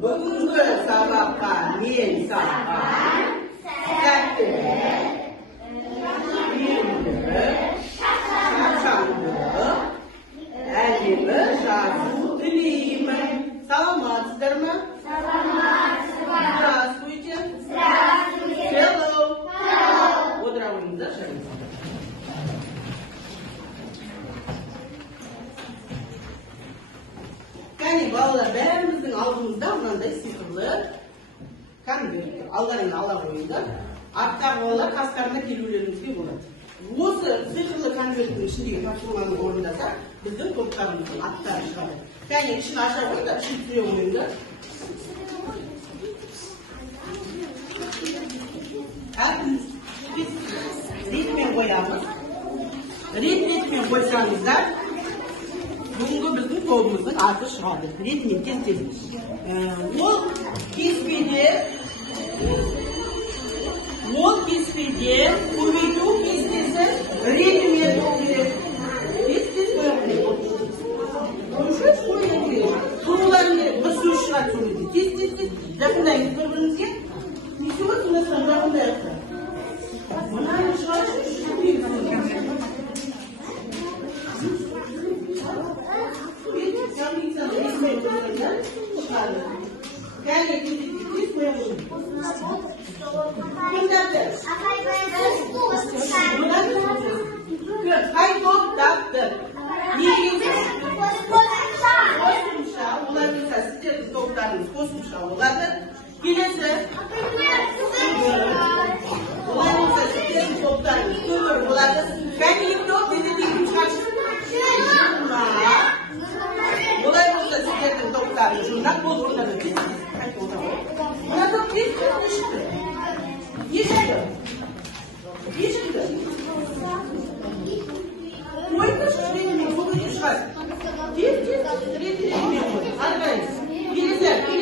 Бүгінгі сабаққа мен саған сәттілік, шапшаңдық, әдемі жазу тілеймін. Саламатсыздар ма? Здравствуйте. Hello. Отырыңыздар, жарайсыздар. Кәне балалар, бәріміздің алдымызда мынандай сиқырлы конверт. Алдарына ала қойыңдар. Арттағы балалар қастарына келулеріңізге болады. Осы сиқырлы конверттің ішіндегі тапсырманы орындаса, біздің топтарымыздың аттары шығады. Кәне ішін аша қойыңдар, ішін түсіре қойыңдар. Ретмен қоямыз. Ретмен қойсаңыздар, бүгінгі біздің тобымыздың аты шығады. Ретмен тез-тез. Ол кеспеде көбейту кестесі ретмен керек. Тез-тез қоямыз. Көшіп қоямыз керек. Құруларын керек. Бір сөз шығады сөйледі. Тез-тез жақындаймыз бір-бірімізге. Несігі сондан жақындайықта. Мұнаны шығаршы үшірмейміз. Кәне тез қоямыз. Қай топтапты? Қосымша, олар болса сіздердің топтарыңыз қосымша болады. Келесі. Олар болса сіздердің топтарыңыз көмір болады. Кәне екі топ, бедеді екі шығаршы. Олай болса сіздердің топтарыңыз жұрнақ болды. Мына топ тез шықты. Не шықты? Не шықты? Қойыңдаршы ретімен, көбейте шығады. Тез ретімен қой. Арғайыз. Келесер қой.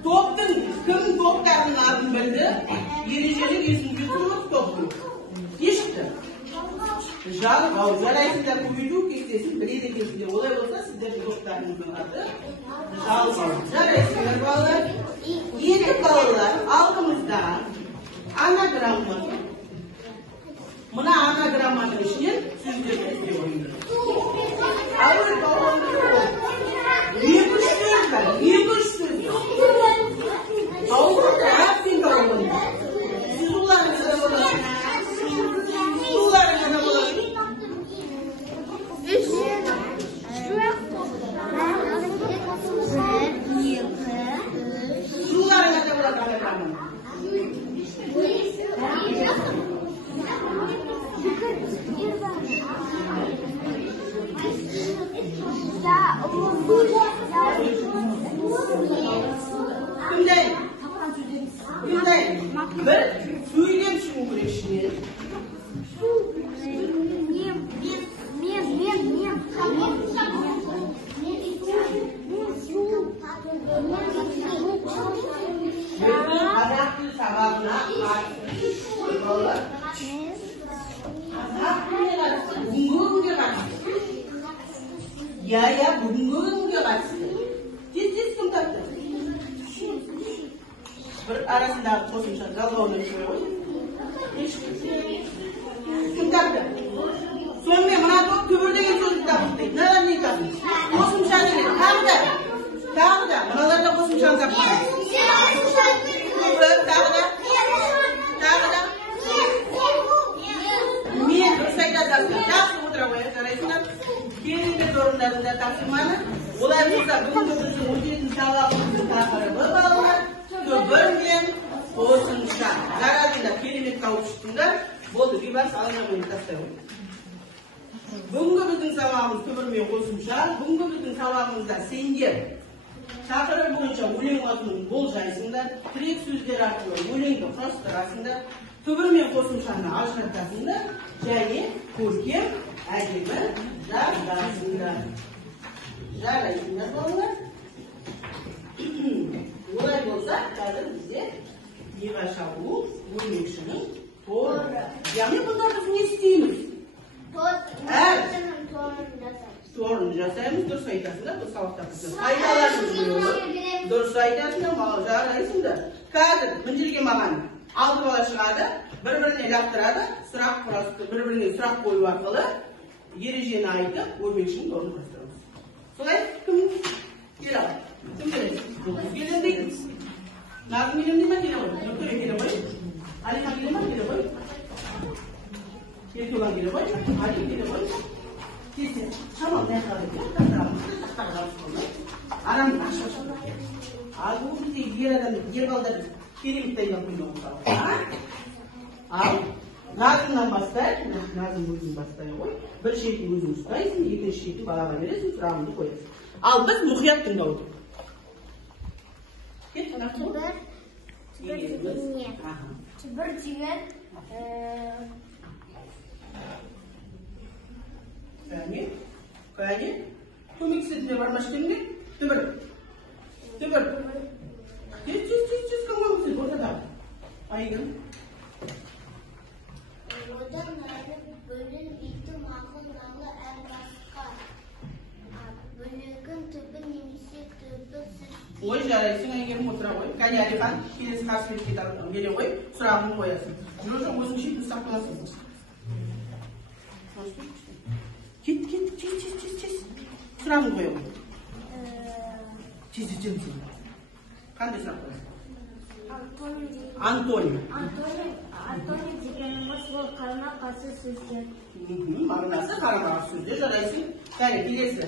Топтың, кім топтардың атын білді, ережелі есінде тұрмыз топтың. Не шықты? Жалғау, жарайсыздар көбейту кестесін біледі екенсіздер. Олай болса, сіздердің топтарыңыздың аты жалғау. Жарайсыздар балалар. Екі балалар алдымызда анаграмма. Мына анаграмманың ішінен сөздерді іздеп ойындар. Ауыр балаларды екі-үш сөз бар, екі-үш сөз. Ауырды, әптен балаларды. Сіз оларыңыз да болады. Оларыңыз да болады. Сіз оларыңыз да болады анаграмма. Кімдай? Бір сөйлем шығу керек ішінен. Біздің қазақ тіл сабағына қатысты. Қазақ тіліне қатысты. Бүгінгі күнге қатысты. Бүгінгі күнге қатысты. Тез-тез кім тапты? Bir arasınдағы қосымша жалғауына көре ғой. Кім тапты? Сонымен мына топ көбірдеген сөзді тапты дейді. Мыналар не тапты? Қосымша деген. Тағы да. Мыналарда қосымшаны тапты. Көбір, тағы да. Мен дұрыс айтады. Жақсы отыра қояйық, жарайсыңдар. Келіңдер орындарында тапсырманы. Олай болса бүгінгі біздің өтетін сабағымыздың тақырыбы балалар. Көбір мен қосымша. Жарадыңдар, керемет тауып шықтыңдар. Болды, бейбарс алына қойып тастай қойып. Бүгінгі біздің сабағымыз көбір мен қосымша. Бүгінгі біздің сабағымызда сендер тақырып бойынша өлең мазмұнын болжайсыңдар. Тірек сөздер арқылы өлеңді құрастырасыңдар. Көбір мен қосымшаны ажыратасыңдар. Және көркем әдемі жазасыңдар. Жарайсыңдар балалар. Олай болса, қазір бізде неға шабу, өрмекшінің торы. Яғни бұнда біз не істейміз? Торын жасаймыз, дұрыс айтасыңдар, бұл сабақта біздің пайдаланымыз болып. Дұрыс айтасыңдар, жарайсыңдар. Қазір мына маған 6 бала шығады, бір-біріне лақтырады, бір-біріне сұрақ қою арқылы ережені айтып, өрмекшінің торын құрастырамыз. Солай, кім келеді? Кім келеді? Келеді дейміз. Назым келемін ма? Келе ғой. Нүкіре келе ғой. Алихан келе ма? Келе ғой. Еркебан келе ғой. Али келе ғой. Келсе, шамал не қалады? Арамды ашық. Ал бұл бізде ер адамды, ер балдарды керемет дайындап қоймауы мысалы. Ал Назымнан бастайық. Назым өзін бастай ғой. Bir шетін өзің ұстайсың, екінші шетін балаға бересің, сұрағыңды қоясың. Ал біз мұқият тыңдап отырмыз. Түбір деген Кәне көмексіздіне бармаш кемге? Түбір. Тез, кім көмексіз? Ортада. Айгын. Одан әрі бөлін биті мағыналы әр басқа. Бөлігін түбі немесе түбі сүт. Ой, жарайсың, әйгерім отыра ғой. Кәне Алихан, келесі қарсы бере ғой, сұрағын қоясың. Жоқ, өзің шетін ұстап қаласың. Кет. Сұрағын қоя ғой. Тез. Қандай сұрақ қоясың? Антоний дегеніміз ол қарама-қарсы сөздер. Мағынасы қарама-қарсы сөздер, жарайсың. Кәне, келесі.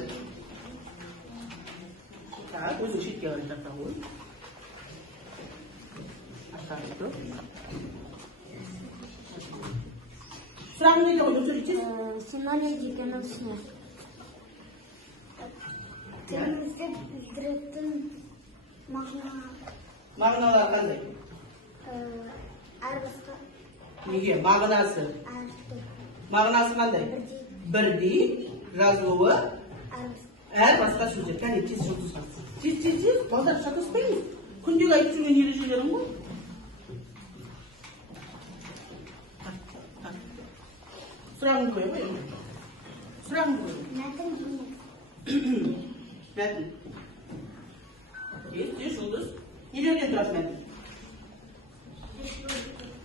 Өзің шетке қарай тарта ғой. Сұрағын не ғой, сөйлейсіз? Синоним дегеніміз не? Тілімізді білдіретін мағыналар қандай? Әр басқа. Неге? Мағынасы? Мағынасы қандай? Бірдей, жазылуы, әр басқа сөздер. Кәне, тез жұлдыз қатсын. Тез, балдар шатаспаймыз. Күндегі айтып жүрген ережелерің ғой. Сұрағын қоя ғой. Сұрағын қоя. Мәтін. Тез, жұлдыз. Нелерден тұрады мәтін?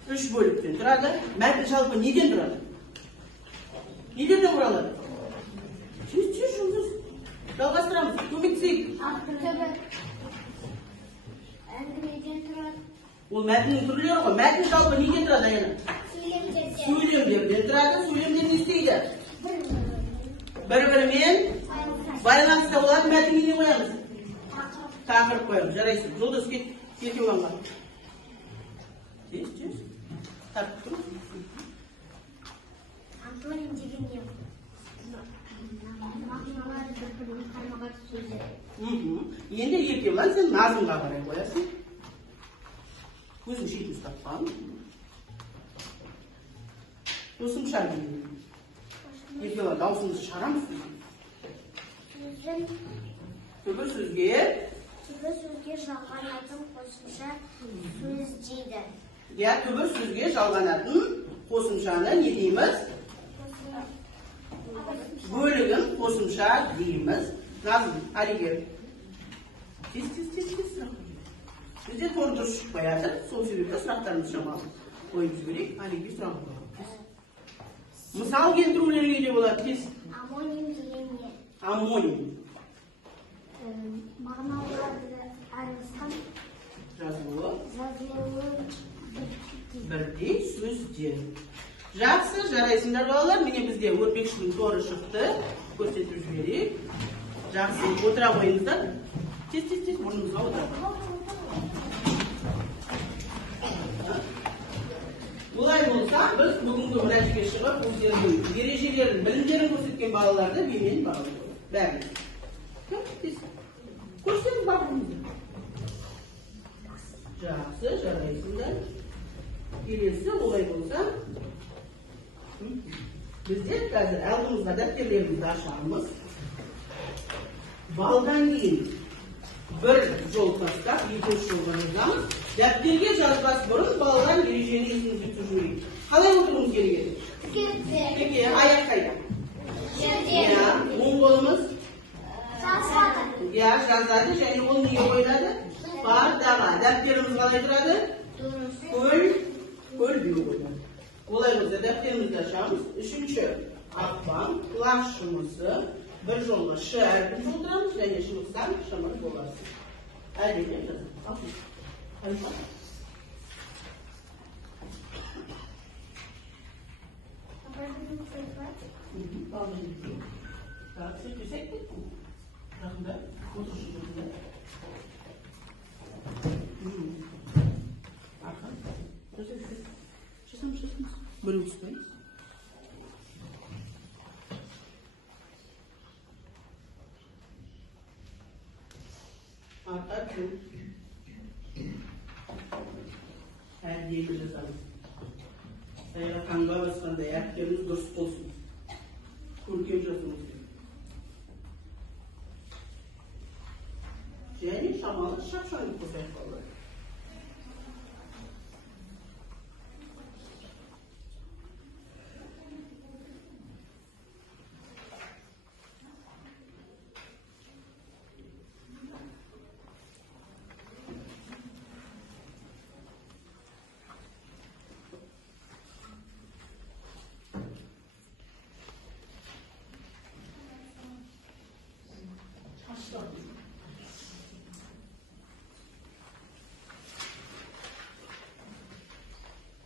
3 бөліктен тұрады. Мәтін жалпы неден тұрады? Неден құралады? Тез, жұлдыз. Жалғастырамыз. Көмексейік. Түбі әңгімеден тұрады. Ол мәтіннің түрлері ғой. Мәтін жалпы неден тұрады, Аяна? Сөйлемдерден тұрады. Сөйлемдер не істейді? Бір-бірімен байланыста болады. Мәтінге не қоямыз? Тақырып қоямыз. Жарайсың. Жұлдыз кете оңға. Тез. Тартып тұр. Антоним деген не? Мағыналары бір-біріне қарама-қарсы сөздер. Енді Еркебан сен Назымға қарай қоясың. Өзің шетін ұстап қал. Қосымша деймін. Еркебан даусыңды шығарамыз. Түбір сөзге жалғанатын қосымша сөз дейді. Түбір сөзге жалғанатын қосымшаны не дейміз? Бөлігін қосымша дейміз. Назым, Алигер. Тез. Бізде торы дұрыс қояды. Сол себепті сұрақтарымыз шамалы қойып жіберейік. Алигер сұрағын қояды. Мысал келтірулерге де болады. Тез. Амоним деген не? Амоним. Мағыналарды айырылысқан Жазылуы. Бірдей сөздер. Жақсы, жарайсыңдар балалар. Міне бізде өрмекшінің торы шықты. Көрсетіп жіберейік. Жақсы, отыра қойыңыздар. Тез, орныңызға отыра. Олай болса, біз бүгінгі мінәжге шығып, өздерінің ережелерін, білімдерін көрсеткен балаларды беймен бағалайды. Бәрін. Көрсетіңіз бағалыңызды. Жақсы, жарайсыңдар. Келесі, олай болса, біздер қазір алдымызға дәптерлерімізді ашамыз. Baldan keyin bir jol tashlab, ikkinchi jolga o'tamiz. Daftarga yozmas burun baldan erejeni esingizni tushirib. Qalay o'tirishimiz kerak edi? Peki, oyoq qayda? Ya, o'ng qo'limiz ya, yozadi, ya'ni qo'l nega qo'yiladi? Pardaga. Daftarimiz qalay turadi? Qo'l bu qo'yiladi. Olay bo'lsa daftarimizda ochamiz. 3-aqbon flashimizni bir yo'lga shartni to'ldiramiz, ya'ni shundan shamol bo'ladi. Aytaylik. Так, сеть. Rahmda, oturuşunda. Arka. Şurası. Böyle ustayız. Arka çok. Her yerimize yazalım. Sayıra kanga basında yerlerimiz dost olsun. Kurkuyum yazımız. Yani şamalı şapşalı kufet olur.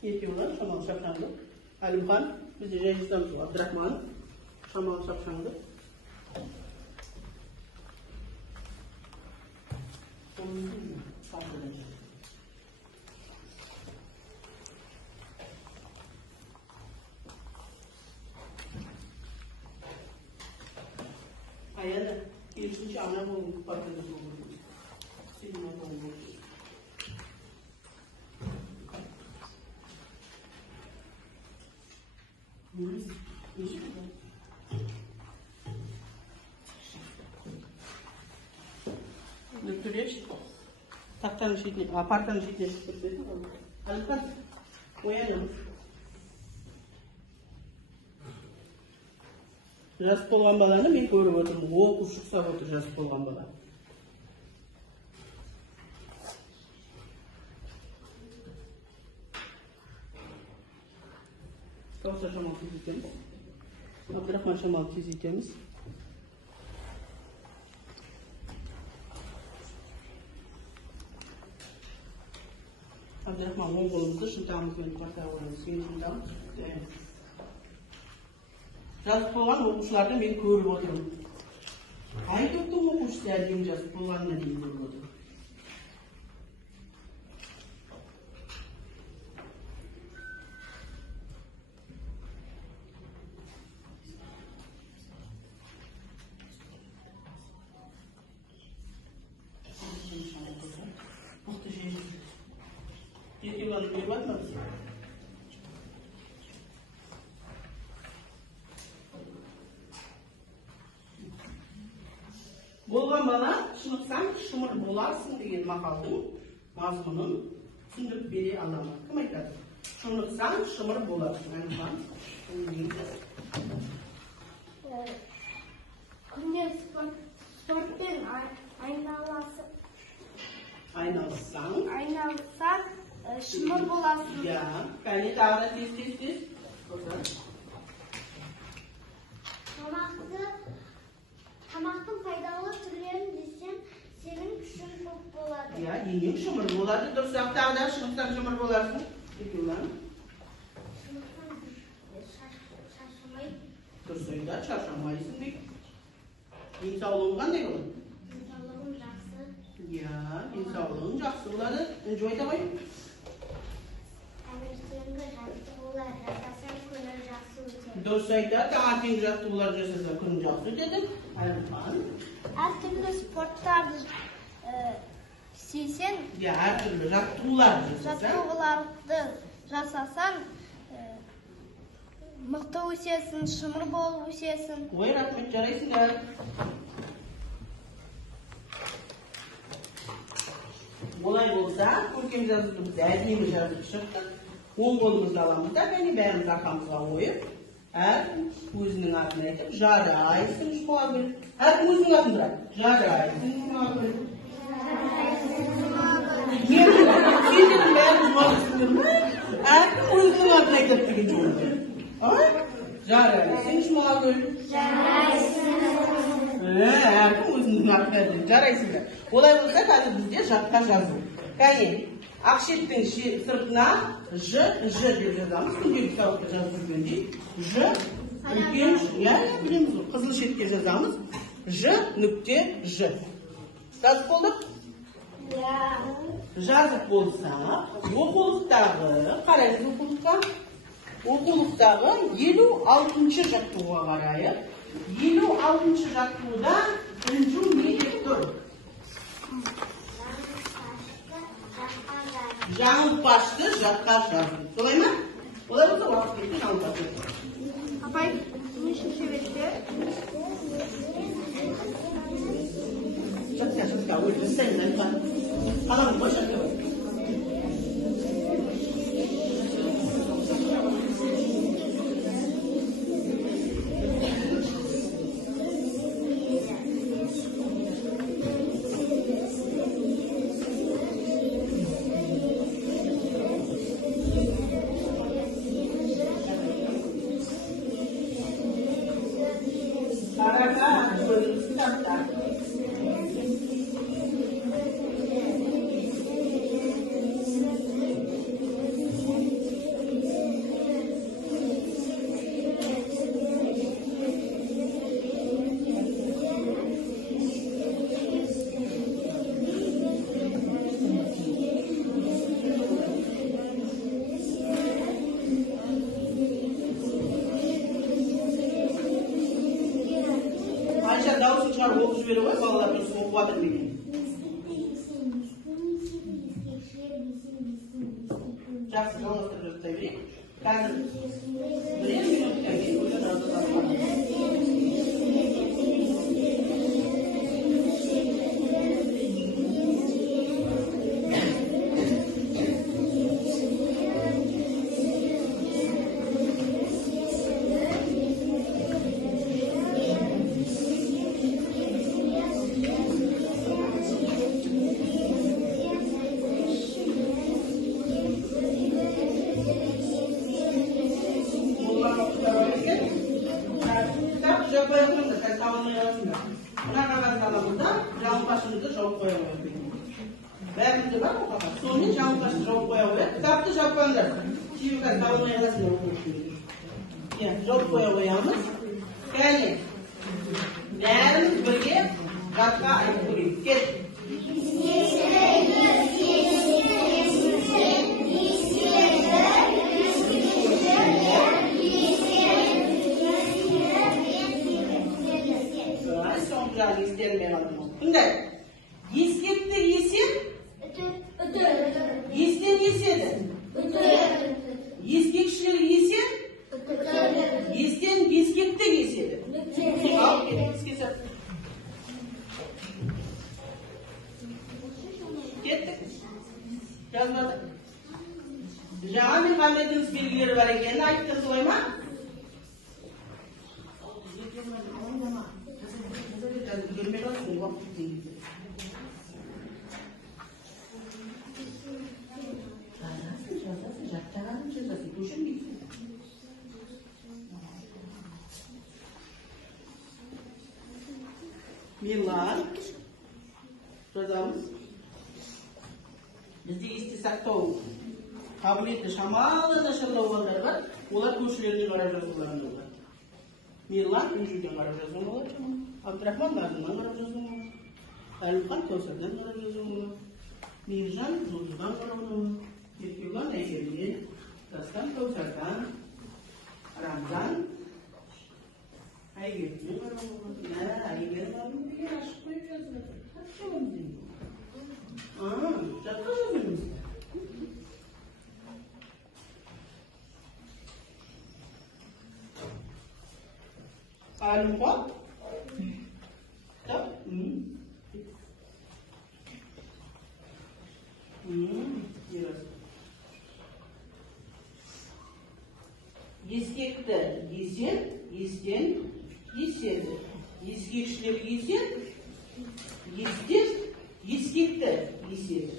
Yetiyorlar, şamal şapşandı. Halimhan, biz de rejistamız var, Abdurrahman, şamal şapşandı. Ayada, birinci ana boğuluk patladı boğuluk. Silme boğuluk. Götürüyor. Taktanın şekli, apartanın şekli çıkıyor. Alkan, uyanım. Jas polgan balani men ko'rib o'tirdim. O'qib chiqsab o'tir jas polgan bola. To'g'ri shamal tizikamiz. Abdurahmon shamal tizikamiz. Abdurahmon o'ng qo'limizni shuntamizga partavoramiz. Shundan. Jas polgan o'quvchilarni men ko'rib o'tirdim. Aytdim o'quvchilar deyim jas polganni deyim ko'rib o'tirdim. Bo'lgan bola tushunsan, shumir bo'larsin degan maqolning mazmunini tushuntirib bera olaman. Kim aytadi? Tushunsan, shumir bo'larsin. Kunde sportdan aynalsan, shumir bo'larsin. Ya, qani davra tez. Tamakın faydalı türlerini bilsen senin güçün çok boladı. Ya, yiyeyim shumir bo'ladi. Dursak tağda shumirsan shumir bo'larsin. Deydilar. Şaşırmayıp. Dursayda çarşambaysın deyip. İnsanoğluğun qanday bo'ladi? İnsanoğluğun yaxşı. Ya, insanoğluğun yaxşı bo'ladi. Enjoy etamayın. Əmirçiliyində yaxşı olar, yaşasan günün yaxşı ötər. Dursayda tağatin yaxşı olar jasasa kun yaxşı dedim. Alifan. Her türlü sportlarda sen Ya, her türlü rattular jasasa. jattıqlardı jasasan mıqta ösesin, şımır bol ösesin. Oy, rahmet jaraysinlar. Olay olsa, көркем жазуымызды әдемі жазып шықтық. Оң қолымызды аламыз да, және бәріміз арқамызға қойып, әркім өзінің атын айтып, жарайсың Жұмагүл. Әркім өзінің атын тұрады. Жарайсың Жұмагүл. Кейдердің бәрін Жұмагүл ма? Әркім өзінің атын айтып деген жолы. Жарайсың Жұмагүл. Әркім өзінің атын айтып жарайсың да. Олай болса, қазір бізде жатқа жазу. Кәне, ақшеттің сыртына Ж деп жазамыз. Күнделікті сабақта жазып жүргендей. Ж, үлкен, білеміз ғой, қызыл шетке жазамыз. Ж нүкте Ж. Жазып болдық? Жазып болса, оқулықтағы, қарайсыз оқулыққа. Оқулықтағы 56-шы жаттығуға қарайық. 56-шы жаттығуда Інжу не деп тұр? Жаңылтпашты жатқа жазу. Солай ма? Олай болса уақыт кетті жаңылтпашты. Апай, нешінші бетте? Жатқа, өзі сән айтқан. Қаламын ғой жатқа. Дауысын шығарып оқып жіберу ғой, балалар дұрыс оқып жатыр деген. Жақсы, жалғастырып жастай берейік. Қазір бірер минуттан кейін уже жазылады. Мына қағазды аламыз да, жаңылтпашымызды жауып қоя қояды. Бәрімізде бар ғой қағаз. Сонымен жаңылтпашты жауып қоя қояды. Кітапты жаппаңдар. Себебі қазір табылмай қаласыңдар оқу үшін. Жауып қоя қоямыз. Кәне, бәріміз бірге жатқа айтып көрейік. Кет. Тыңдай, ескекті есен, естен еседі. Ескекшілер есен, естен ескекті еседі. Ал, кеттік, кеттік. Жазбадық. Жаңа мен қандайдыңыз белгілері бар екенін айтты, солай ма? Görmek lazım, vakit değil. Жазасың, жаттағаның жазасың, көшін кетсін. Милан, жазамыз. Бізде есте сақтау қабілеті шамалы нашарлау балдар бар, олар көшілеріне қарап жазуларында болады. Милан Інжуден қарап жазуын болады. Абдрахман Назымнан қарап жазуын болады. Әлімхан Кәусардан қарап жазуын болады. Мейіржан Жұлдыздан қарап жазуын болады. Еркебұлан Әйгерден, Дастан Кәусардан, Рамзан Әйгерден қарап жазуын болады. Әйгер ғалым деген ашық қойып жазып жатыр. Қатшы оғым деймін. Жатқа жазуымыз. Әлімхан ескекті есен, естен, еседі. Ескекшілер есен, естен, ескекті еседі.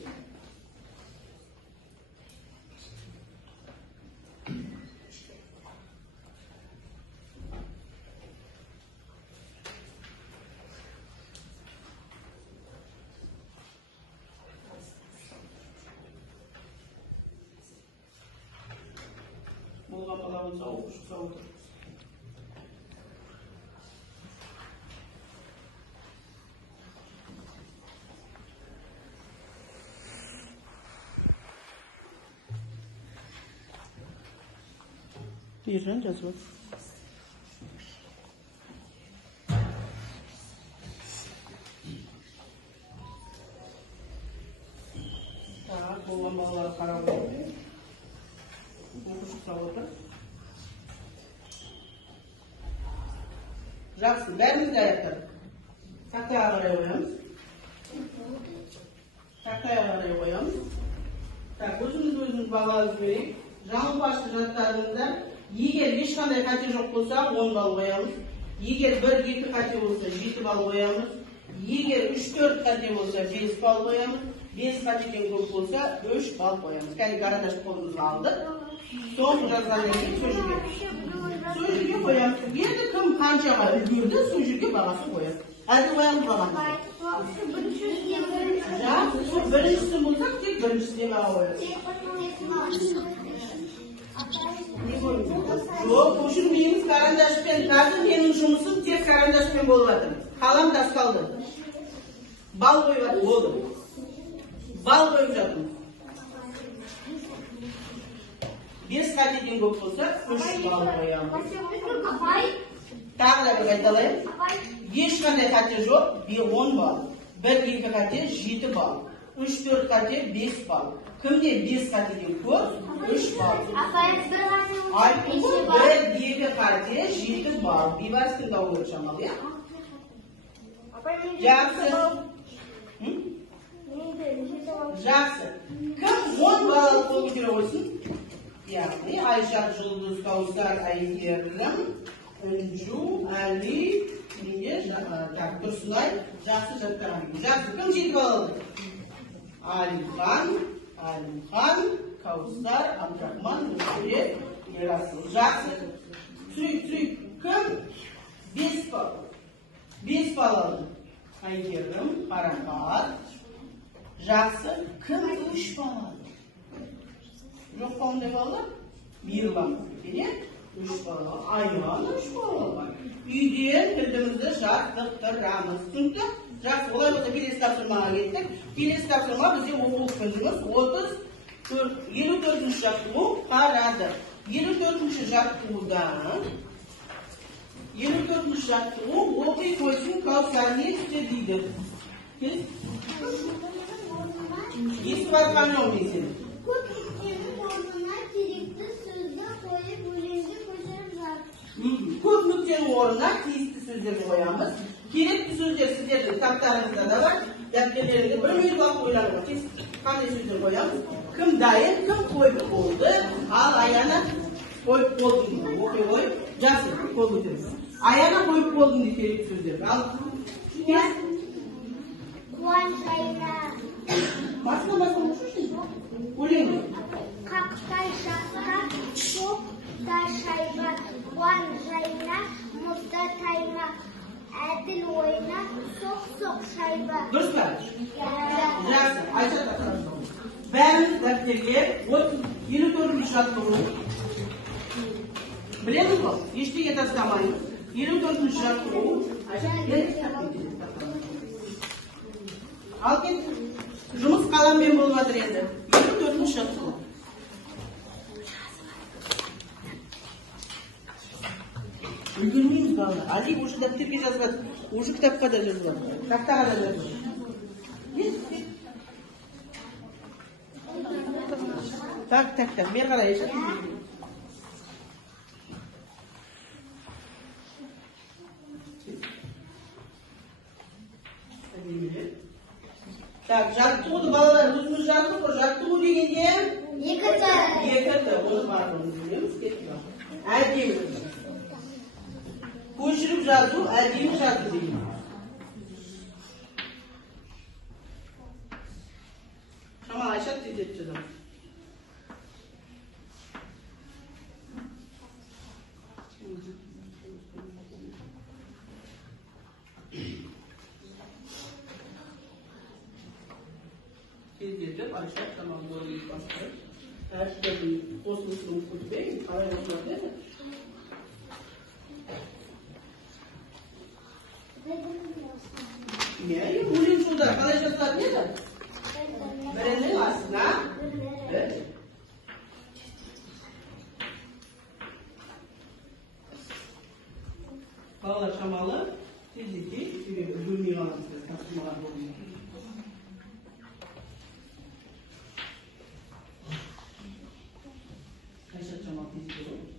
Болған бала болса, оқушыға отыр. Ержан жазып отыр. Болған балалар қарап отыр. Оқушыға отыр. Жақсы, бәріміз де аяқтар. Тақтайға қарай қоямыз. Тақтайға қарай қоямыз. Өзіміз бағалап жіберейік. Жаңылпашты жаттарында егер ешқандай қате жоқ болса 10 балл қоямыз. Егер 1-2 қате болса 7 балл қоямыз. Егер 3-4 қате болса 5 балл қоямыз. 5 қатеден көп болса 3 балл қоямыз. Кәне қарадаш қолымызға алдық. Соңғы жазғаннан кейін сол жерге қоямыз. Енді кім қаншаға үлгерді, сол жерге бағасын қоямыз. Әлде қоямыз бағаны. Біріншісі болсақ, тек біріншісіне баға қоямыз. Жоқ, үшін менің карандашпен, қазір менің жұмысым тек карандашпен болып жатыр. Қалам тасталды. Бал қойып жатыр, болды. Бал қойып жатырмыз. 5 қатеден көп болса, 3 бал қоямыз. Тағы да бір айталайын. Ешқандай қате жоқ, 10 бал. 1-2 қате 7 бал. 3-4 қате 5 бал. Кімде 5 қатеден көп, 3 бал. Айттым ғой, 1-2 қате 7 бал. Бейбарыстың дауы шамал, я? Жақсы. Жақсы. Кім 10 балалы қол көтере қойсын? Яғни Айша, Жұлдыз, Каусар, Әйгерім, Үнжу, Әли, Тұрсынай, жақсы жаттаған. Жақсы, кім 7 балалы? Алихан, Каусар, Абдрахман, Нүсірет, Ерасыл. Жақсы. Түсірейік. Кім 5 балалы? 5 балалы. Әйгерім, Қарақат. Жақсы. Кім 3 балалы? Жоқ қауындай балалар? Мейірлан. 3 балалы. Айған 3 балалы. Үйден тілімізді жаттықтырамыз. Түсінікті? Жақсы. Олай болса келесі тапсырмаға кеттік. Келесі тапсырма бізде оқулық күніміз 54-ші жаттығу қарады. 54-ші жаттығу оқи қойсын Каусар не істе дейді. Естіп атқан жоқ мен сені. Көп нүктенің орнына керекті сөзді қойып өлеңді көшіріп жатыр. Көп нүктенің орнына тиісті сөздерді қоямыз. Керекті сөздер сіздердің кітаптарыңызда да бар. Дәптерлеріңізде 1 минут уақыт ойлануға. Қандай сөздер қоямыз? Кім дайын, кім қойып болды, ал Аяна қойып болдың. Оқи қойып, жақсы, қол көтеріңіз. Аяна қойып болдың дейді керекті сөздер. Ал Қуаншайна. Басына ұшыршын. Өлеңді. Қақтай жаққа шоқтай шайба. Қуаншайна, мұзда тайма. Әділ ойна, соқ шайба. Дұрыс па? Жақсы, Айша да қарашы. Бәріміз дәптерге 54-ші жаттығу. Білеміз ғой? Ештеңе тастамаймыз. 54-ші жаттығу. Ал кет. Жұмыс қаламмен болып жатыр енді. 54-ші жаттығу. Үлгермейміз балалар. Азик уже дәптерге жазылады. Уже кітапқа да жазылады. Тақтаға да жазылады. Так. Бер қарай еші. Так, жаттығуды балалар өзіміз жаттық қой. Жаттығу дегенде? 2 Оны барғымыз білеміз. Әдемі. Көшіріп жазу, әдемі жазу деймін. Шамал Айшат тезет жазам. Tezletip Ayşat Şamal doğru bastırıp her şeyi kosmosunu kutlayın, kalay olmadı değil mi? Ne? Bugün şurada kalacaklar ne de? Verelim aslında. Evet. Kala Şamalı tezleti dünyasında tasmalar oluyor. Ayşat Şamal tezleti.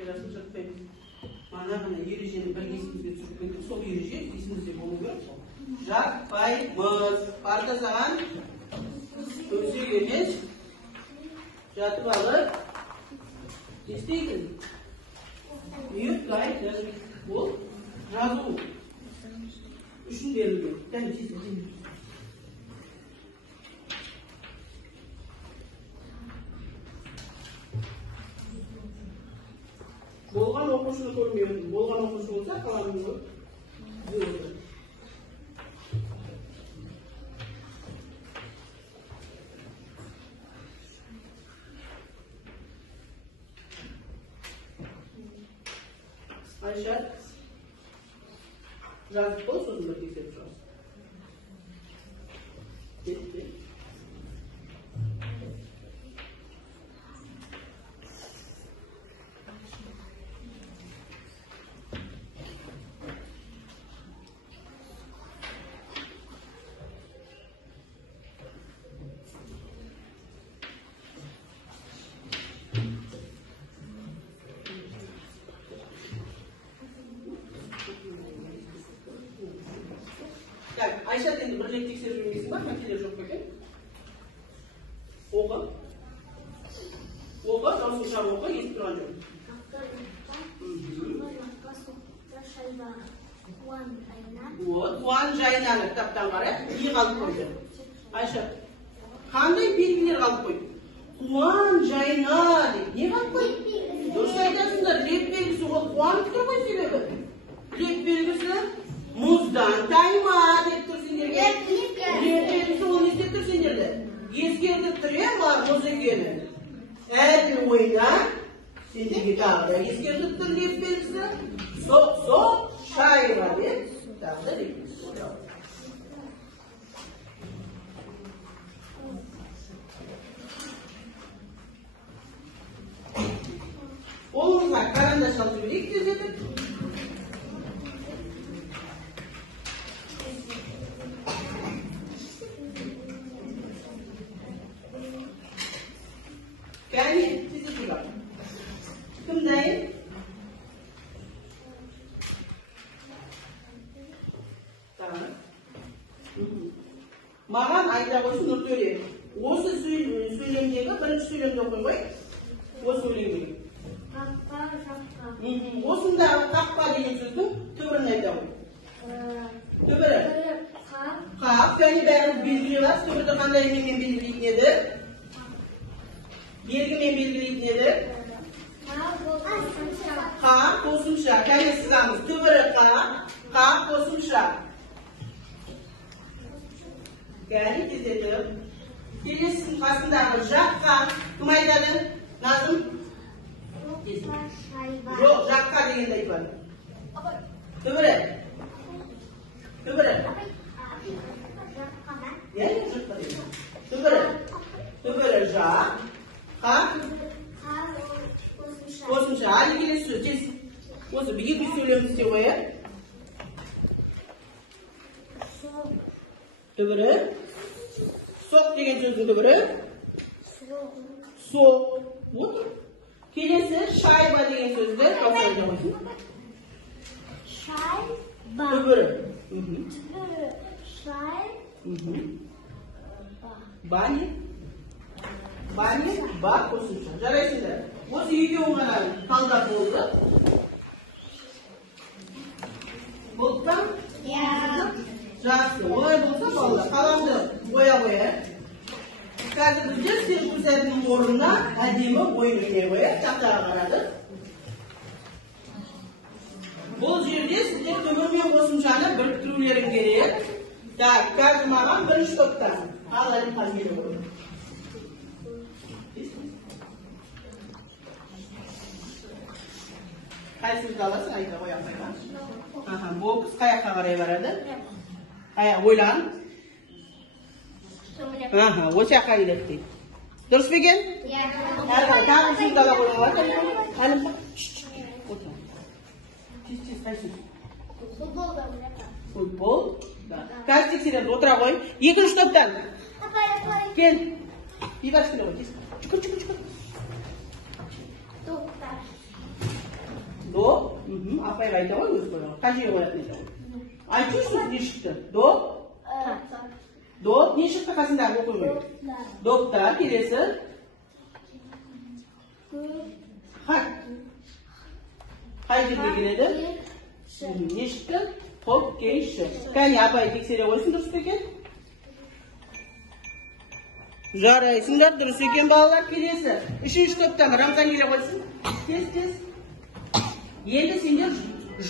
Biraz çok ben mana ережені бір есімізге түсіріп кетіп, сол ереже есімізде болу керек. Жатпаймыз. Парта саған көмсек емес. Жатып алып не істейсің? Ұйықтайды. Ол жазу үшін берілген. Bolgan okuşunu görmüyordum. Bolgan okuşu olsa kalanını görürdüm. Ayşat, yazıp ol sözünü kesip şurası. Gitti. Ayşat endi bir rek tekshirib yurmaysiz bak, makineler yo'q ekan. O'qi. O'qi, Rasulxon o'qi, eshitib turgan joy. Quvan Jaynani kitobdan qarab, iyi qolib qo'ydi. Ayşat. Qanday belgilar qolib qo'ydi? Quvan Jaynani deb ne qolib qo'ydi? Durs aytasizlar, rep belgisi o Quvan turib qo'y sebebi. Rep belgisi muzdan tayma deb tursinlarga. Rep belgisi onu deb tursinlarga. Eskертib turgan bor muz ekani. Әділ ойна, сендегі тағы да ескертіп тұр реп белгісі. Соқ, шайға деп, тағы да реп белгісі. Қолыңызға карандаш алып жіберейік тездетіп. Кәне, тездетіп бар. Кімдайын? Маған айта қойсын Нұртөре. Осы сөйлемдегі бірінші сөйлемді оқи қой. Осы сөйлемдегі. Қақпа, жаққа. Осындағы қақпа деген сөздің түбірін айта қой. Түбірі? Қақ. Кәне бәріміз белгілеп аласыз. Түбірді қандай емемен белгілейтін еді? Белгімен белгілейтін еді? Қақ, қосымша. Кәне сызамыз. Түбірі қақ, қақ, қосымша. Кәне тездетіп. Келесінің қасындағы жаққа кім айтады? Назым? Жоқ, жаққа дегенді айтпады. Түбірі? Түбірі? Жаққа деген. Түбірі? Түбірі жақ. Қақ? Қосымша. Али келесі сөз. Осы екі сөйлемді істей қоя. Түбірі? Соқ деген сөздің түбірі? Соқ. Отыр. Kelesi şayba degan so'zni qoldirib qo'ying. Shayba. Öbürü. Shayba. Bani. Bani ba qo'shimcha. Jaraysiz. O'zi uyga o'ng'alar tanlab bo'ldi. Bo'pti? Yaxshi. Voy bo'lsa bolalar, qalamni bo'ya. Hozir bizga serkusatning o'rnina adimi o'yin o'ynaydi, chaqchaga qaradi. Bu yerda sizga to'g'ri qo'shimchani biriktiruvlaring kerak. Tak, kazmagan birinchi to'pdan. Hali qanday bo'ladi? Qaysi davasi ayta qo'yaman. Aha, bu qiz qayoqqa qarayveradi? O'ylan. Aha, o'sha yoqqa yuradi. Durustmi ekan? Tag'in shunday bo'lyapti. Halim. O'tir. Tez qaysi? Futbol. Qaysi tekshirib o'tira qo'y. Ikkinchi to'pdan. Kel. Bibash qilib qo'y. Chiqir. Do. Apay qayta qo'y o'z qo'y. Qancha qo'yapti? Aytishsiz nechta? Do nechta qasindan o'qiyman. Do'pta kelesi. Xat. Qayerga keladi? Nechta? Top keyshi. Qani apay tekshira qo'ysin durust ekan? Jaraysinlar durust ekan bolalar kelesi. 3-to'pdan Ramzan kela qo'ysin. Tez. Endi senlar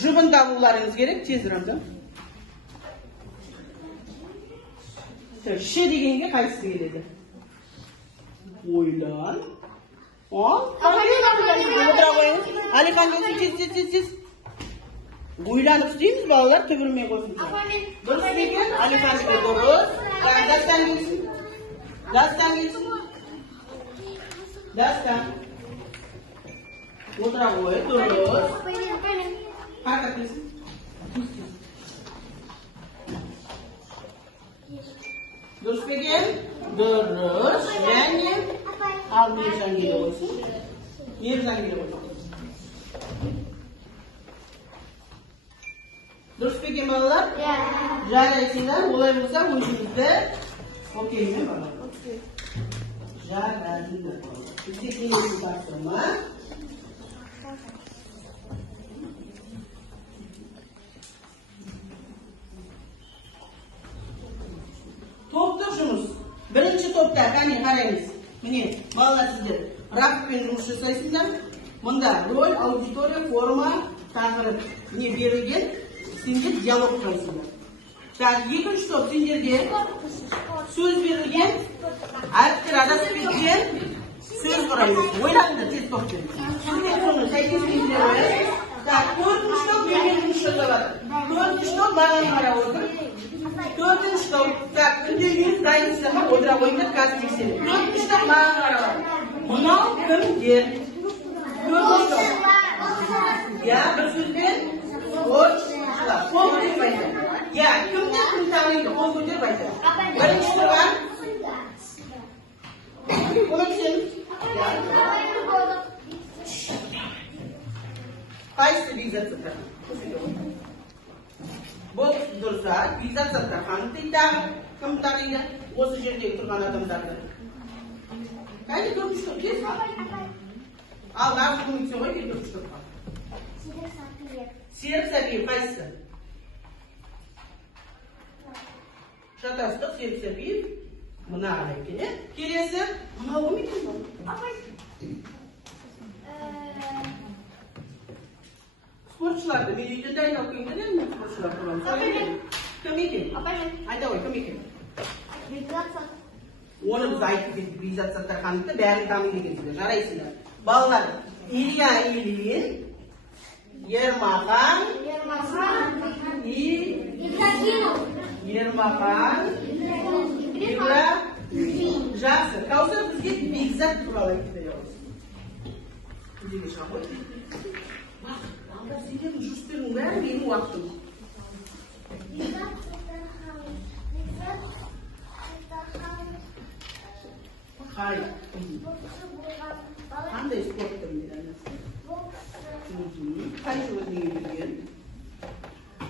jig'in davularingiz kerak, tez Ramzan. Sh deganga qaysisi keladi? O'ylan. O'tira qo'ying. Alixonga tez. O'ylanib istaymiz bolalar, tug'ilmay qo'ysin. Durust ekan, Alixonga durust. Dastan gelsin. Dastan. O'tira qo'y, durust. Harakat qilsin. Durust ekan, durust. Yani almayacağım geri olsun. Yerden geri olsun. Durust ekan bolalar? Jaraysilar, olay bo'lsa o'zingizda okeymi bolalar? Jaraysilar. Bizga keyingi taqsimma. Top turishimiz. Birinchi topda qani qaraymiz. Mine, bolalar sizlar raqibbilan yumush jasaysizlar. Bunda rol, auditoriya, forma, taqrir ne berilgan. Sizlar dialog qilasizlar. Так, ikkinchi top sizlarga so'z berilgan, aytib adashib ketgan so'z qo'raymiz. O'ylaninglar, tez to'xtang. Shunday qilib, sakkiz keladi. Так, to'rtinchi top menga mushtalar. To'rtinchi top mana qarab o'tir. To'rtinchi top, так, bunday yuz dayingizlar, o'tira qo'yinglar, kasbing seni. To'rtinchi top mana qarab. Buni kimga? To'rtinchi top. Ya, bir so'zdan o'tishlar. Qo'l qo'ymaydi. Ya, kimga kim taniydi? Qo'l ko'tarmaydi. Birinchi turgan. Qo'ysin. Qaysi vizatsiya? Bu dursa, vizatsiya qanday kim taniydi? O'sha yerda turgan odamlarni. Qaysi turmush turibsiz? Al, narsa ko'miksa qo'y, turmush turibman. Serb Sabiyev qaysi? Şataslık Serb Sabiyev. Buna hareketi. Kelesi, buna o mu ki bu? Sporçular da bir yüzünden okuyunca değil mi? Sporçular falan. Kim ekin? Haydi oy, kim ekin? Onu biz aytıp kettik, Vizat Sattarxan'da bärini tanıydı kettiler. Jaraysilar. Balalar, İlya İlyin, Yermaxan, Yermaxan, Жақсы. Каусар бізге бекзат туралы айтып бере аласыз. Күзеге шыға қой. Бақ, анда сендердің жұмыстердің бәрі менің уақытым. Hayır. Boksu болған бала. Қандай спорт түрінде анасы? Қай жылы дүниеге келген?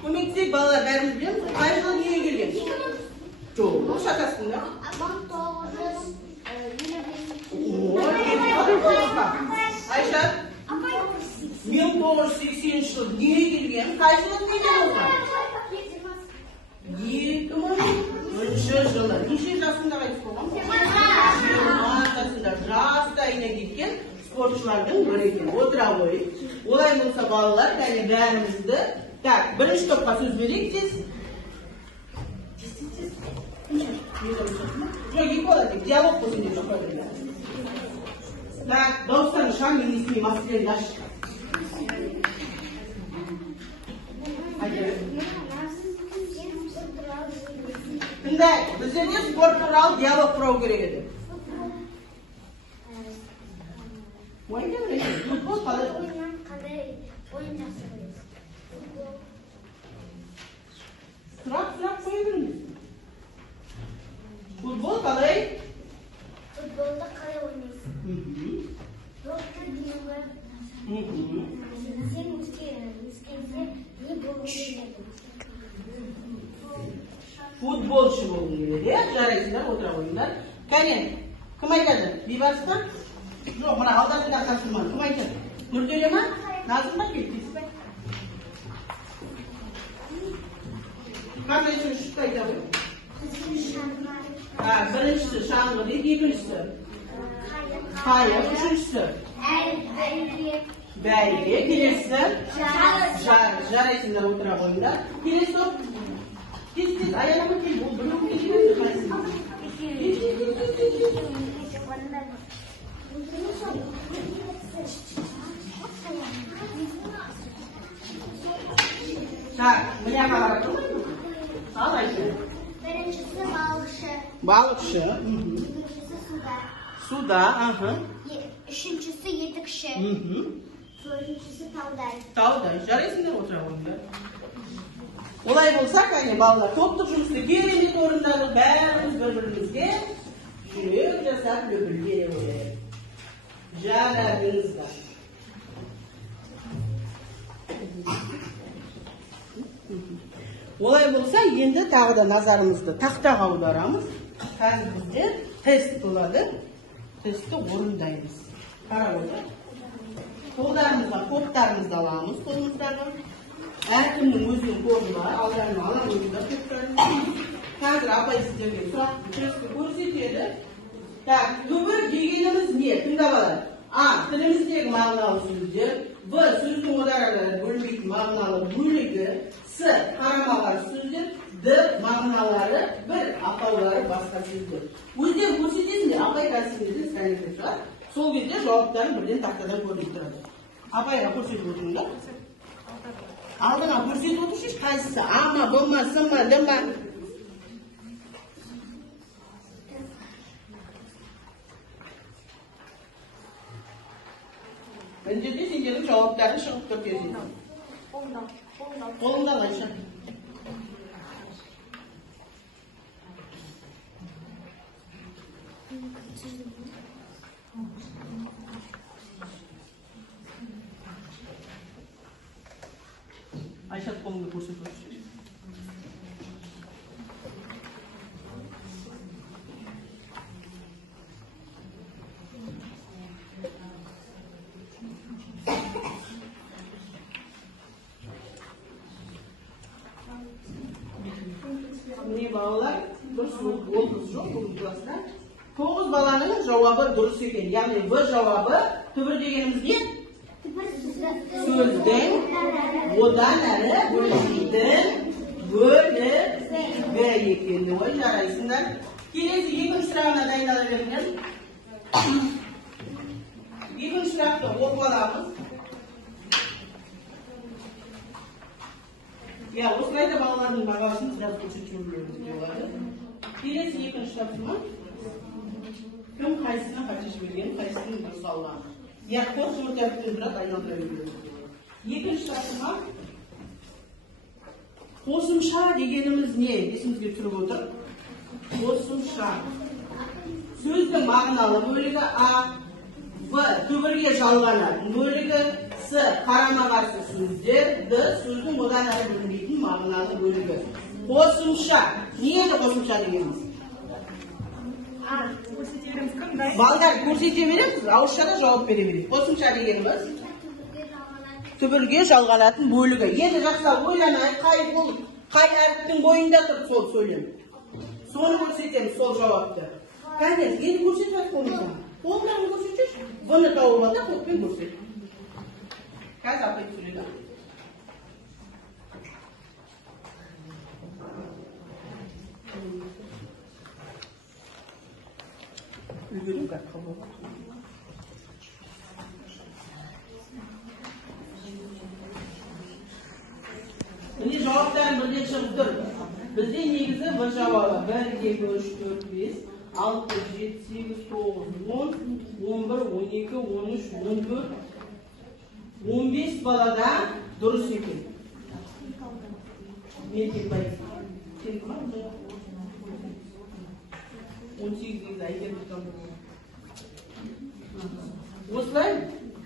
Көмектесек балалар бәріміз білеміз. Қай жылы дүниеге келген? Жоқ, шатастың да. 1920. Айшат? 1980 жылы дүниеге келген. Қай жылы дүниеге болған? 2010 жылы. Неше жасында қайтыс болған? 20 жасында жастайына кеткен спортшылардың бірі екен. Отыра қойып. Олай болса балалар, және бәрімізді. Так, бірінші топқа сөз берейік тез. Жоқ, екі болады, диалог болсын деп жоқ қойды. Так, дауыстан шам, мен есіме маскелерді аш. Тыңдай, біздерде спорт туралы диалог құрау керек еді. Футбол қалай? Сұрақ қоя беріңіз. Футбол қалай? Футболда қалай ойнайсың? Допты деймін. Сен өскенде не болу керек? Футболшы болу керек, е? Жарайсыңдар, отыра қойыңдар. Кәне, кім айтады? Бейбарыс па? Жоқ, мына алдатында қасылман. Кім айтады? Нұртөре ма? Назым ба? Кетпейсіз бе? Қандай үшінші айта ғой? Біріншісі шаңғы дейді, екіншісі қайық, үшіншісі бәйге, келесі жарайсыңдар, отыра қойыңдар. Келесі топ. Тез, аялама кел, ол бір өңге келесі қайсың. Так, міне қарап тұрмын. Ал Айша. Біріншісі балықшы. Балықшы. Екіншісі суда. Суда, аха. Үшіншісі етікші. Төртіншісі таудай. Таудай. Жарайсыңдар, отыра қойыңдар. Олай болса, кәне балалар, топтық жұмысты керемет орындадық, бәріміз бір-бірімізге жүрек жасап löpілге өйер. Жарадыңыздар. Олай болса, енді тағы да назарымызды тақтаға аударамыз. Қазір бізде тест болады. Тестті орындаймыз. Қарап отыр. Қолдарымызға топтарымызды аламыз, қолымыздағы. Әркімнің өзінің қолы бар, алдарына аламызда топтарымыз. Қазір апай сіздерге сұрақты тестті көрсетеді. Так, түбір дегеніміз не? Тыңдап алады. А. Тіліміздегі мағыналы сөздер. Б. Сөздің одаралары бөлінбейтін мағыналы бөлігі. С. Қарама-қарсы сөздер. Д. Мағыналары бір, атаулары басқа сөздер. Өздері көрсетесіңдер, апай қазірсіңдерде сканерде шығар. Сол кезде жауаптарын бірден тақтадан көрініп тұрады. Апайға көрсетіп отырыңдар. Алдыңа көрсетіп отыршы, қайсысы? А ма, Б ма, С ма, Д ма? Önceде сендердің жауаптарын шығып тұр кезінде. Қолыңда Айша. Айша қолыңды көрсетіп отыршы. Mine балалар, дұрыс олғыз жоқ бұл класста. 9 баланың жауабы дұрыс екен. Яғни Б жауабы түбір дегеніміз не? Сөздің одан әрі бөлінбейтін бөлігі екені. Ой, жарайсыңдар. Келесі екінші сұрағына дайындала беріңдер. Екінші сұрақты оқып аламыз. Ya, осылайда балалардың бағасын сұрап көрсетіп болады. Келесі екінші тапсырма. Кім қайсысына қате жіберген, қайсысының дұрыс алған. Я қос өртәптен тұрады, айналдыра береді. Екінші тапсырма. Қосымша дегеніміз не? Есімізге түсіріп отыр. Қосымша. Сөздің мағыналы бөлігі А, В түбірге жалғанатын бөлігі, С қарама-қарсы сөздер, Д сөздің одан әрі бөлінбейтін мағыналы бөлігі. Қосымша. Не еді қосымша дегеніміз? Балдар көрсете береміз, ауызшада жауап бере береміз. Қосымша дегеніміз түбірге жалғанатын бөлігі. Енді жақсылап ойланайық, қай әріптің бойында тұр сол сөйлем. Соны көрсетеміз, сол жауапты. Кәне, енді көрсетіп қолымыздан. Қолымдан көрсетші. Бұны тауып алда қолпен көрсет. Қазір апай сөйледі. Үлгерім қаққа болды. Міне жауаптарын бірден шығып тұр. Бізде негізі бір жауабы 1, 2, 3, 4, 5, 6, 7, 8, 9, 10, 11, 12, 13, 14, 15 балада дұрыс екен. Мен тек байыз. Сен кім ау? 18-ді әйгеріп тұтам. Осылай,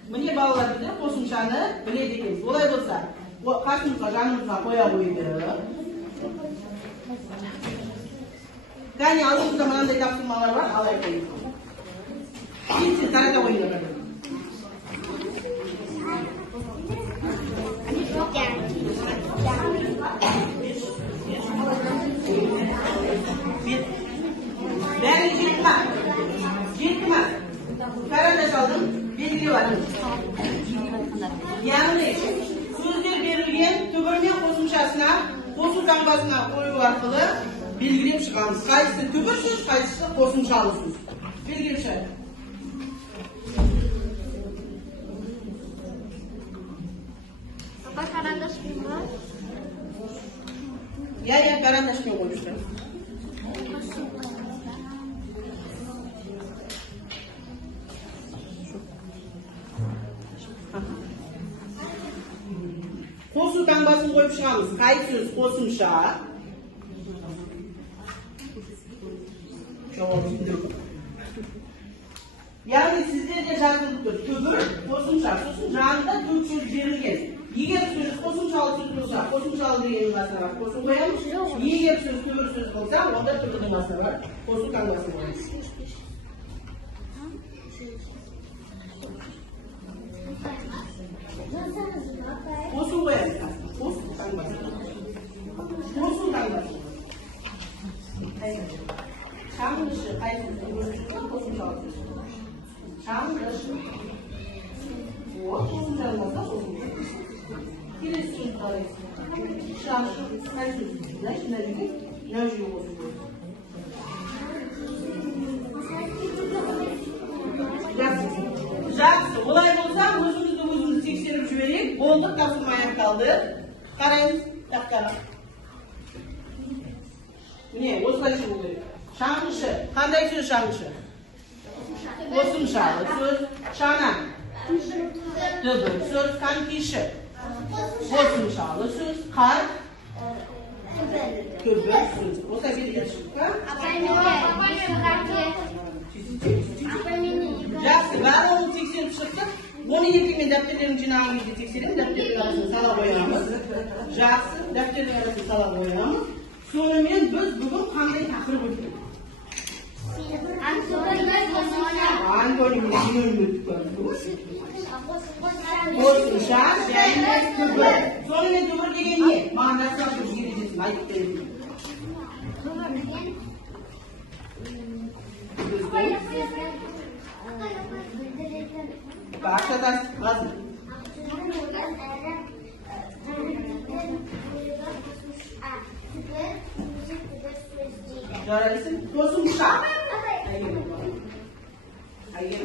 міне балалар бізде қосымшаны біледі екенбіз. Олай болса, қасымызға жанымызға қоя қойды. Кәне, алдымызда мынандай тапсырмалар бар, алай қойыңыз. Сен тарата қойыңдар. Бәрі жетті ма? Жетті ма? Карандаш алдым, белгілеп алдым. Яғни, сөздер берілген түбір мен қосымшасына, қосу таңбасына қою арқылы белгілеп шығамыз. Қайсысы түбір сөз, қайсысы қосымшалы сөз. Белгілеп шығады. Папа, карандашпен бар? Я карандашпен қойып қосу таңбасын қойып шығамыз. Қай сөз қосымша? Яғни сіздерде жазылып тұр. Түбір қосымша. Сосын жанында төрт сөз берілген. Егер сөз қосымшалы сөз болса, қосымшалы дегеннің басына бар. Қосу қоямыз. Егер сөз түбір сөз болса, онда түбірдің басына бар. Қосу таңбасын қоямыз. Қосу қоямыз. Қосу таңбасын. Қосу таңбасын. Шаңғышы қайсысы түбір сөз, қосымшалы сөз. Шаңғышы. Қосымшалы болса, қосымшалы. Келесі сөз қалайсың. Шаңшы, қай сөз? Значит, нәу жүйе қосу қойды. Жақсы. Олай болса, өзімізді тексеріп жіберейік. Болды, тапсырма аяқталды. Қараймыз, тақтаға. Міне, осылай шығу керек. Шаңғышы. Қандай сөз шаңғышы? Қосымшалы сөз. Шана. Түбір сөз. Конкиші. Қосымшалы сөз. Қар. Түбір сөз. Осылай берген шыққа. Жақсы, бәрі оны тексеріп шықтық. Оны ертемен дәптердің жинаған кезде тексереміз, дәптердің арасын сала қоямыз. Жақсы, дәптердің арасын сала қоямыз. Сонымен біз бүгін қандай тақырып өттік? Қосымша және түбір. Сонымен түбір деген не? Мағынасы ашып ережесін айтып беремін. Başladan hazır. Görüyorsun? Kosumşa. Hayır.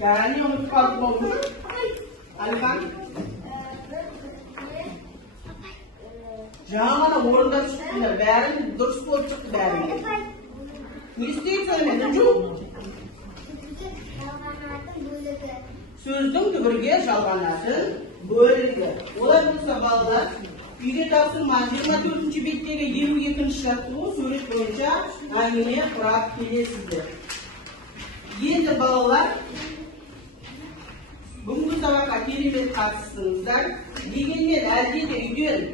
Yani onu kalkıp olur. Ali bak. Camana orada çıktılar. Bärin dürüst boyup çıktı bärin. Ne isteyip söylemedin cu? Sözdün түбірге жалғанатын бөлігі. Олай болса балалар, Үйге тапсырма 24-ші беттегі 22-ші жаттығу сурет бойынша әңгіме құрап келесіздер. Енді балалар, бүгінгі сабаққа керемет қатыстыңыздар. Дегенмен әлде де үйден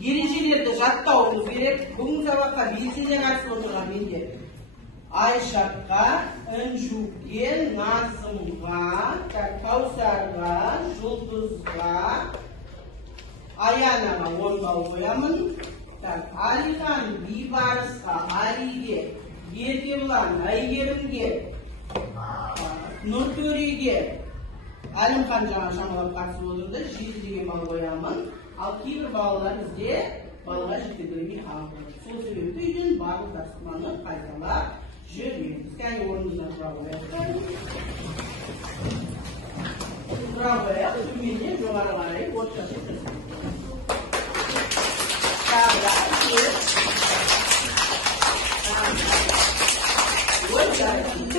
ережелерді жаттауымыз керек. Бүгінгі сабаққа белсене қатысып отырған менде Айшаққа, Інжуге, Назымға, Каусарға, Жұлдызға, Аянаға 10 бал қоямын. Алихан, Бибарысқа, Алиге, Еркебұлан, Әйгерімге, Нұртөреге, Әлімхан жаңа шамалап қатысып отырды, 7 деген бал қоямын. Ал кейбір балалар бізде балаға жеткізілмей қалып отыр. Сол себепті үйден барлық тапсырманы қайталап жүреміз. Кәне орнымыздан тұра қояйық. Тұра қояйық, төменнен жоғары қарай от шашып тұрсын. Thank you.